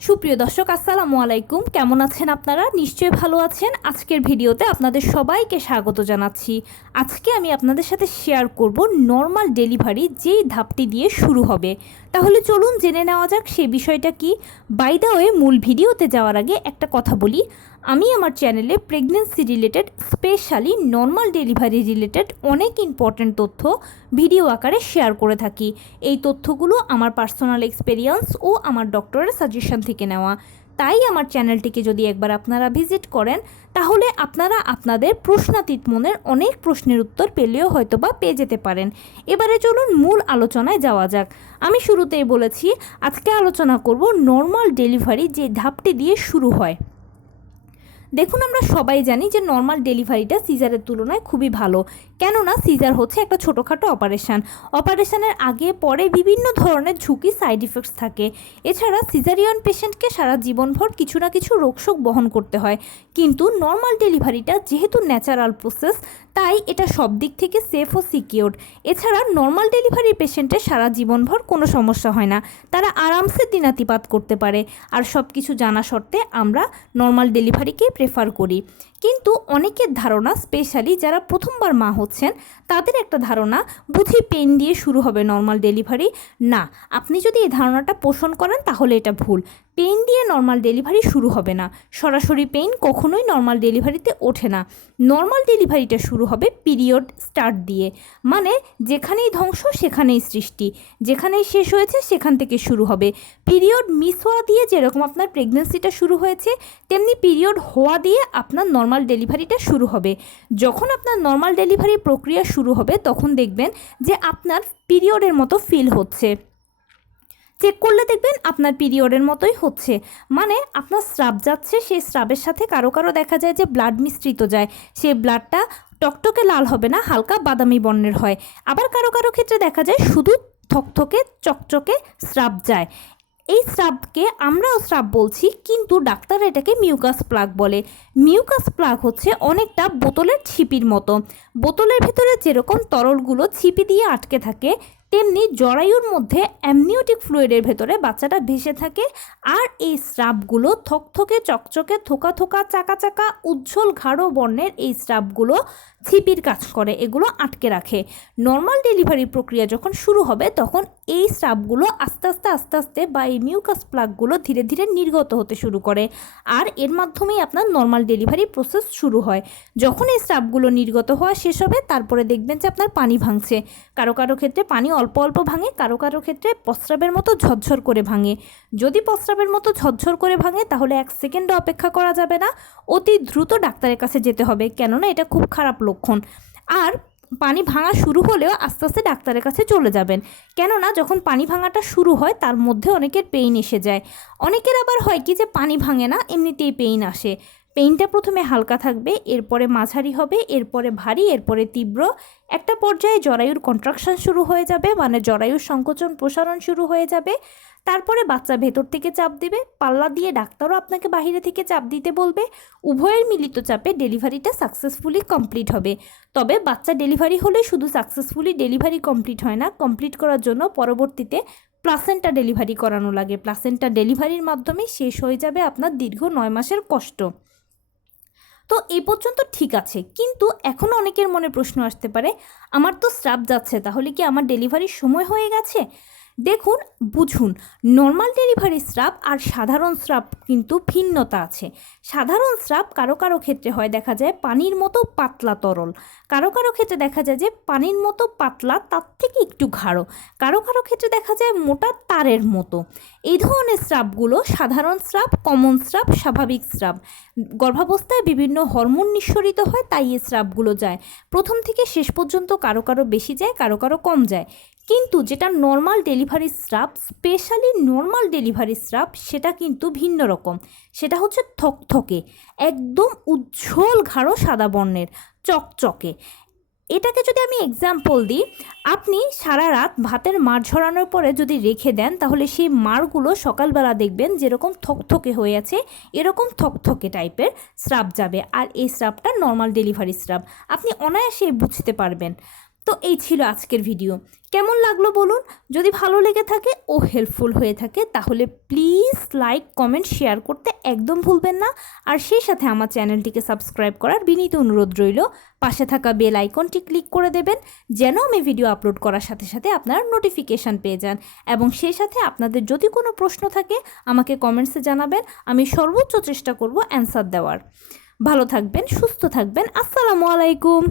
সুপ্রিয় দর্শক আসসালামু আলাইকুম, কেমন আছেন আপনারা? নিশ্চয়ই ভালো আছেন। আজকের ভিডিওতে আপনাদের সবাইকে স্বাগত জানাচ্ছি। আজকে আমি আপনাদের সাথে শেয়ার করব নর্মাল ডেলিভারি যেই ধাপটি দিয়ে শুরু হবে। তাহলে চলুন জেনে নেওয়া যাক সে বিষয়টা কি। বাই দ্য ওয়ে, মূল ভিডিওতে যাওয়ার আগে একটা কথা বলি, আমি আমার চ্যানেলে pregnancy related, specially normal delivery related অনেক ইম্পর্ট্যান্ট তথ্য ভিডিও আকারে শেয়ার করে থাকি। এই তথ্যগুলো আমার পার্সোনাল এক্সপেরিয়েন্স ও আমার ডক্টরের সাজেশন থেকে নেওয়া। তাই আমার চ্যানেলটিকে যদি একবার আপনারা ভিজিট করেন, তাহলে আপনারা আপনাদের প্রশ্নাতীত মনের অনেক প্রশ্নের উত্তর পেলেও হয়তো বা পেয়ে যেতে পারেন। এবারে চলুন মূল আলোচনায় যাওয়া যাক। আমি শুরুতেই বলেছি আজকে আলোচনা করব নর্মাল ডেলিভারি যে ধাপটি দিয়ে শুরু হয়। দেখুন, আমরা সবাই জানি যে নর্মাল ডেলিভারিটা সিজারের তুলনায় খুবই ভালো, কেননা সিজার হচ্ছে একটা ছোটোখাটো অপারেশনের আগে পরে বিভিন্ন ধরনের ঝুঁকি, সাইড ইফেক্টস থাকে। এছাড়া সিজারিয়ান পেশেন্টকে সারা জীবনভর কিছু না কিছু রোগশোক বহন করতে হয়, কিন্তু নর্মাল ডেলিভারিটা যেহেতু ন্যাচারাল প্রসেস, তাই এটা সব দিক থেকে সেফ ও সিকিউরড। এছাড়া নর্মাল ডেলিভারি পেশেন্টের সারা জীবনভর কোনো সমস্যা হয় না, তারা আরামসে দিনাতিপাত করতে পারে। আর সব কিছু জানা সত্ত্বে আমরা নর্মাল ডেলিভারিকে প্রেফার করি। কিন্তু অনেকের ধারণা, স্পেশালি যারা প্রথমবার মা হচ্ছেন, তাদের একটা ধারণা বুঝি পেন দিয়ে শুরু হবে নর্মাল ডেলিভারি। না, আপনি যদি এই ধারণাটা পোষণ করেন তাহলে এটা ভুল। পেন দিয়ে নর্মাল ডেলিভারি শুরু হবে না। সরাসরি পেন কখনোই নর্মাল ডেলিভারিতে ওঠে না। নর্মাল ডেলিভারিটা শুরু হবে পিরিয়ড স্টার্ট দিয়ে, মানে যেখানেই ধ্বংস সেখানেই সৃষ্টি, যেখানেই শেষ হয়েছে সেখান থেকে শুরু হবে। পিরিয়ড মিস হওয়া দিয়ে যেরকম আপনার প্রেগনেন্সিটা শুরু হয়েছে, তেমনি পিরিয়ড হওয়া দিয়ে আপনার নর্মাল ডেলিভারিটা শুরু হবে। যখন আপনার নর্মাল ডেলিভারি প্রক্রিয়া শুরু হবে, তখন দেখবেন যে আপনার পিরিয়ডের মতো ফিল হচ্ছে। চেক করলে দেখবেন আপনার পিরিয়ডের মতোই হচ্ছে, মানে আপনার স্রাব যাচ্ছে, সেই স্রাবের সাথে কারো কারো দেখা যায় যে ব্লাড মিশ্রিত যায়, সেই ব্লাডটা টকটকে লাল হবে না, হালকা বাদামি বর্ণের হয়। আবার কারো কারো ক্ষেত্রে দেখা যায় শুধু থকথকে চকচকে স্রাব যায়। এই স্রাবকে আমরাও স্রাব বলছি, কিন্তু ডাক্তার এটাকে মিউকাস প্লাগ বলে। মিউকাস প্লাগ হচ্ছে অনেকটা বোতলের ছিপির মতো। বোতলের ভেতরে যেরকম তরলগুলো ছিপি দিয়ে আটকে থাকে, তেমনি জরায়ুর মধ্যে অ্যামনিওটিক ফ্লুইডের ভেতরে বাচ্চাটা ভেসে থাকে। আর এই স্রাবগুলো থকথকে চকচকে, থোকা থোকা, চাকা চাকা, উজ্জ্বল গাঢ় বর্ণের এই স্রাবগুলো ছিপির কাজ করে, এগুলো আটকে রাখে। নর্মাল ডেলিভারি প্রক্রিয়া যখন শুরু হবে, তখন এই স্রাবগুলো আস্তে আস্তে বা এই মিউকাস প্লাগগুলো ধীরে ধীরে নির্গত হতে শুরু করে, আর এর মাধ্যমেই আপনার নর্মাল ডেলিভারি প্রসেস শুরু হয়। যখন এই স্রাবগুলো নির্গত হওয়া শেষ হবে, তারপরে দেখবেন যে আপনার পানি ভাঙছে। কারো কারো ক্ষেত্রে পানি অল্প অল্প ভাঙে, কারো কারো ক্ষেত্রে প্রস্রাবের মতো ঝরঝর করে ভাঙে। যদি প্রস্রাবের মতো ঝরঝর করে ভাঙে, তাহলে 1 সেকেন্ডও অপেক্ষা করা যাবে না, অতি দ্রুত ডাক্তারের কাছে যেতে হবে, কেননা এটা খুব খারাপ লক্ষণ। আর পানি ভাঙা শুরু হলেও আস্তে আস্তে ডাক্তারের কাছে চলে যাবেন, কেননা যখন পানি ভাঙাটা শুরু হয় তার মধ্যে অনেকের পেইন এসে যায়। অনেকের আবার হয় কি যে পানি ভাঙে না, এমনিতেই পেইন আসে। পেইনটা প্রথমে হালকা থাকবে, এরপরে মাঝারি হবে, এরপরে ভারী, এরপরে তীব্র। একটা পর্যায়ে জরায়ুর কন্ট্রাকশন শুরু হয়ে যাবে, মানে জরায়ুর সংকোচন প্রসারণ শুরু হয়ে যাবে। তারপরে বাচ্চা ভেতর থেকে চাপ দেবে, পাল্লা দিয়ে ডাক্তারও আপনাকে বাইরে থেকে চাপ দিতে বলবে। উভয়ের মিলিত চাপে ডেলিভারিটা সাকসেসফুলি কমপ্লিট হবে। তবে বাচ্চা ডেলিভারি হলে শুধু সাকসেসফুলি ডেলিভারি কমপ্লিট হয় না, কমপ্লিট করার জন্য পরবর্তীতে প্লাসেন্টা ডেলিভারি করানো লাগে। প্লাসেন্টা ডেলিভারির মাধ্যমে শেষ হয়ে যাবে আপনার দীর্ঘ 9 মাসের কষ্ট। তো এই পর্যন্ত ঠিক আছে, কিন্তু এখনও অনেকের মনে প্রশ্ন আসতে পারে, আমার তো স্রাব যাচ্ছে, তাহলে কি আমার ডেলিভারির সময় হয়ে গেছে? দেখুন, বুঝুন, নর্মাল ডেলিভারি স্রাব আর সাধারণ স্রাব কিন্তু ভিন্নতা আছে। সাধারণ স্রাব কারো কারো ক্ষেত্রে হয় দেখা যায় পানির মতো পাতলা তরল, কারো কারো ক্ষেত্রে দেখা যায় যে পানির মতো পাতলা, তার থেকে একটু গাঢ়, কারো কারো ক্ষেত্রে দেখা যায় মোটা তারের মতো। এই ধরনের স্রাবগুলো সাধারণ স্রাব, কমন স্রাব, স্বাভাবিক স্রাব। গর্ভাবস্থায় বিভিন্ন হরমোন নিঃসরিত হয়, তাই এই স্রাবগুলো যায়। প্রথম থেকে শেষ পর্যন্ত কারো কারো বেশি যায়, কারো কারো কম যায়। কিন্তু যেটা normal delivery shrub, specially normal delivery shrub, সেটা কিন্তু ভিন্ন রকম। সেটা হচ্ছে থকথকে, একদম উজ্জ্বল গাঢ় সাদা বর্ণের, চকচকে। এটাকে যদি আমি এক্সাম্পল দিই, আপনি সারা রাত ভাতের মাড় ঝরানোর পরে যদি রেখে দেন, তাহলে সেই মাড়গুলো সকালবেলা দেখবেন যেরকম থকথকে হয়ে আছে, এরকম থকথকে টাইপের স্রাব যাবে। আর এই স্রাবটা নর্মাল ডেলিভারি স্রাব, আপনি অনায়াসে বুঝতে পারবেন। তো এই ছিল আজকের ভিডিও। কেমন লাগলো বলুন? যদি ভালো লেগে থাকে ও হেল্পফুল হয়ে থাকে তাহলে প্লিজ লাইক, কমেন্ট, শেয়ার করতে একদম ভুলবেন না। আর সেই সাথে আমার চ্যানেলটিকে সাবস্ক্রাইব করার বিনীত অনুরোধ রইল। পাশে থাকা বেল আইকনটি ক্লিক করে দেবেন যেন আমি ভিডিও আপলোড করার সাথে সাথে আপনারা নোটিফিকেশান পেয়ে যান। এবং সেই সাথে আপনাদের যদি কোনো প্রশ্ন থাকে আমাকে কমেন্টসে জানাবেন, আমি সর্বোচ্চ চেষ্টা করব অ্যান্সার দেওয়ার। ভালো থাকবেন, সুস্থ থাকবেন। আসসালামু আলাইকুম।